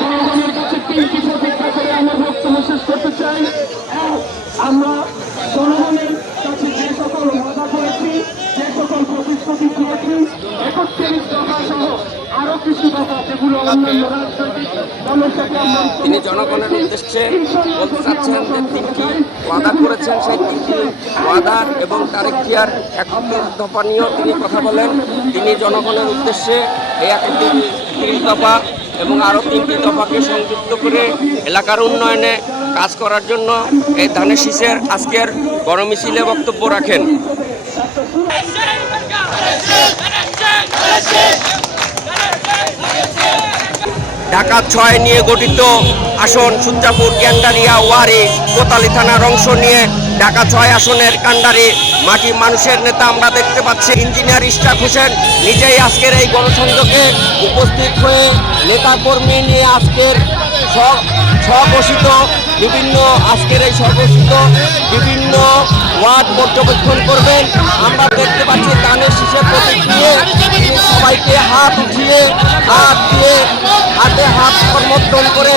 জনগণের কাছে তিনটি প্রতিজ্ঞা করে আমার বক্তব্য শেষ করতে চাই। আমরা জনগণের কাছে যে সকল ওয়াদা করেছি, যে সকল প্রতিশ্রুতি দিয়েছি, 31 দফা সহ আরো কিছু দফা যেগুলো অন্যান্য রাজনৈতিক দলের সাথে তিনি জনগণের উদ্দেশ্যে বলতে চাচ্ছেন যে তিনটি ওয়াদা করেছেন, সেই তিনটি ওয়াদার এবং তারেক জিয়ার 31 দফা নিয়েও তিনি কথা বলেন। তিনি জনগণের উদ্দেশ্যে এই 31 দফা এবং আরও 3টি দফাকে সংযুক্ত করে এলাকার উন্নয়নে কাজ করার জন্য এই ধানের শীষের আজকের গণমিছিলে বক্তব্য রাখেন। ঢাকা 6 নিয়ে গঠিত আসন সূত্রাপুর, গ্যান্ডারিয়া, ওয়ারী, কোতালি থানার অংশ নিয়ে ঢাকা 6 আসনের কাণ্ডারি মাটি মানুষের নেতা আমরা দেখতে পাচ্ছি ইঞ্জিনিয়ার ইশরাক হোসেন নিজেই আজকের এই গণসংযোগে উপস্থিত হয়ে নেতাকর্মী নিয়ে আজকের স্বঘোষিত বিভিন্ন বিভিন্ন ওয়ার্ড পর্যবেক্ষণ করবেন। আমরা দেখতে পাচ্ছি ধানের শীষের প্রতীক দিয়ে সবাইকে হাত উঠিয়ে হাতে হাত সমর্থন করে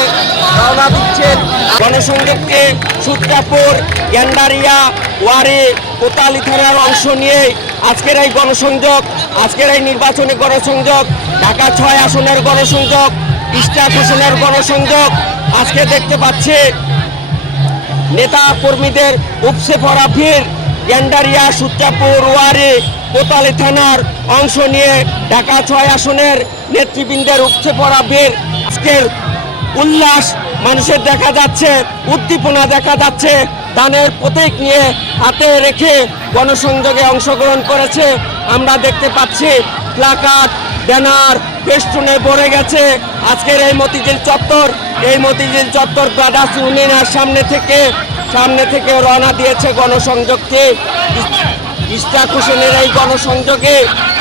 রওনা দিচ্ছেন। গণসংযোগকে সূত্রাপুর, গ্যান্ডারিয়া, ওয়ারী, কোতালি থানার অংশ নিয়ে আজকের এই গণসংযোগ, আজকের এই নির্বাচনী গণসংযোগ, ঢাকা 6 আসনের গণসংযোগ, ইশরাক হোসেনের গণসংযোগ আজকে দেখতে পাচ্ছি। নেতা কর্মীদের উপসে পড়া ভিড় গ্যান্ডারিয়া, সূত্রাপুর, ওয়ারী, কোতালি থানার অংশ নিয়ে ঢাকা 6 আসনের নেতৃবৃন্দের উপসে পড়া ভিড়। আজকের উল্লাস মানুষের দেখা যাচ্ছে, উদ্দীপনা দেখা যাচ্ছে। ধানের প্রতীক নিয়ে হাতে রেখে গণসংযোগে অংশগ্রহণ করেছে। আমরা দেখতে পাচ্ছি প্লাকার্ড, ব্যানার, ফেস্টুনে ভরে গেছে আজকের এই মতিঝিল চত্বর। এই মতিঝিল চত্বর ব্রাদার্স ইউনিয়নের সামনে থেকে রওনা দিয়েছে গণসংযোগকে। ইশরাক হোসেনের এই গণসংযোগে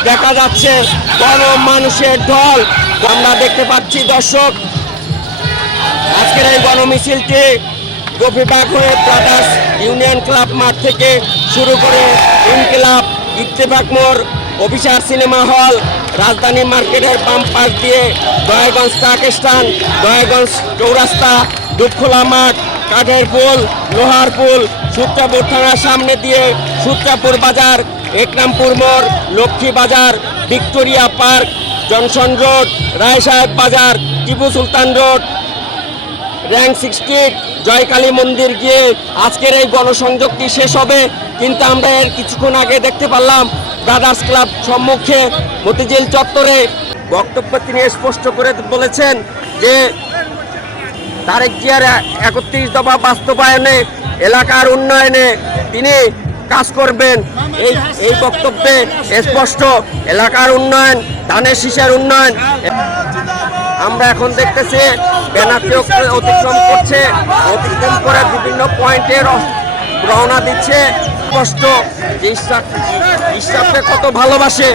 দেখা যাচ্ছে গণমানুষের ঢল। আমরা দেখতে পাচ্ছি দর্শক, আজকের এই গণমিছিলটি গোপীবাগ হয়ে ব্রাদার্স ইউনিয়ন ক্লাব মাঠ থেকে শুরু করে ইনকিলাব, ইত্তেফাক মোড়, অফিসার সিনেমা হল, রাজধানী মার্কেটের বাম পাশ দিয়ে দয়াগঞ্জ ট্রাক স্ট্যান্ড, দয়াগঞ্জ চৌরাস্তা, দুপখোলা মাঠ, কাঠের পুল, লোহার পুল, সূত্রাপুর থানার সামনে দিয়ে সূত্রাপুর বাজার, একরামপুর মোড়, লক্ষ্মী বাজার, ভিক্টোরিয়া পার্ক, জনসন রোড, রায় সাহেব বাজার, টিপু সুলতান রোড, র্যাঙ্ক 60, জয়কালী মন্দির গিয়ে আজকের এই গণসংযোগটি শেষ হবে। কিন্তু আমরা এর কিছুক্ষণ আগে দেখতে পারলাম ব্রাদার্স ক্লাব সম্মুখে মতিঝিল চত্বরে বক্তব্য তিনি স্পষ্ট করে বলেছেন যে তারেক জিয়ার 31 দফা বাস্তবায়নে, এলাকার উন্নয়নে তিনি কাজ করবেন। এই বক্তব্যে স্পষ্ট এলাকার উন্নয়ন, ধানের শীষের উন্নয়ন। আমরা এখন দেখতেছি ব্যানারটি অতিক্রম করছে, অতিক্রম করে বিভিন্ন পয়েন্টে রওনা দিচ্ছে। স্পষ্ট যে ইশরাককে কত ভালোবাসে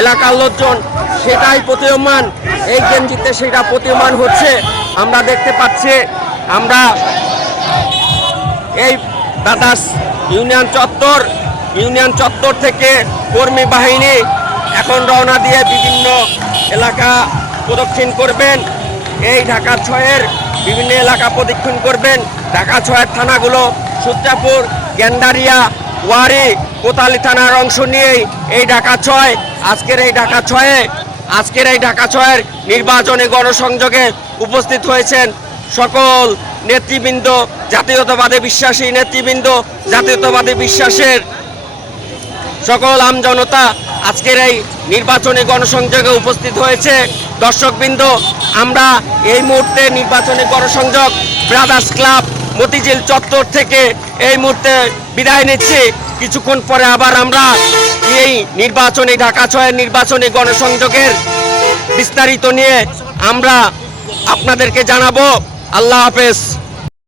এলাকার লোকজন, সেটাই প্রতীয়মান, এই গেঞ্জিতে সেটা প্রতীয়মান হচ্ছে। আমরা দেখতে পাচ্ছি, আমরা এই ব্রাদার্স ইউনিয়ন চত্বর থেকে কর্মী বাহিনী এখন রওনা দিয়ে বিভিন্ন এলাকা প্রদক্ষিণ করবেন। এই ঢাকা 6-এর বিভিন্ন এলাকা প্রদক্ষিণ করবেন। ঢাকা 6-এর থানাগুলো সূত্রাপুর, গ্যান্ডারিয়া, ওয়ারী, কোতালি থানার অংশ নিয়েই এই ঢাকা 6 আজকের এই ঢাকা 6-এর নির্বাচনী গণসংযোগে উপস্থিত হয়েছেন সকল নেতৃবৃন্দ, জাতীয়তাবাদী বিশ্বাসী নেতৃবৃন্দ, জাতীয়তাবাদী বিশ্বাসের সকল আমজনতা আজকের এই নির্বাচনী গণসংযোগে উপস্থিত হয়েছে। দর্শকবৃন্দ, আমরা এই মুহূর্তে নির্বাচনী গণসংযোগ ব্রাদার্স ক্লাব মতিঝিল চত্বর থেকে এই মুহূর্তে বিদায় নিচ্ছি। কিছুক্ষণ পরে আবার আমরা এই নির্বাচনী ঢাকা 6-এর নির্বাচনী গণসংযোগের বিস্তারিত নিয়ে আমরা আপনাদেরকে জানাবো। আল্লাহ হাফেজ।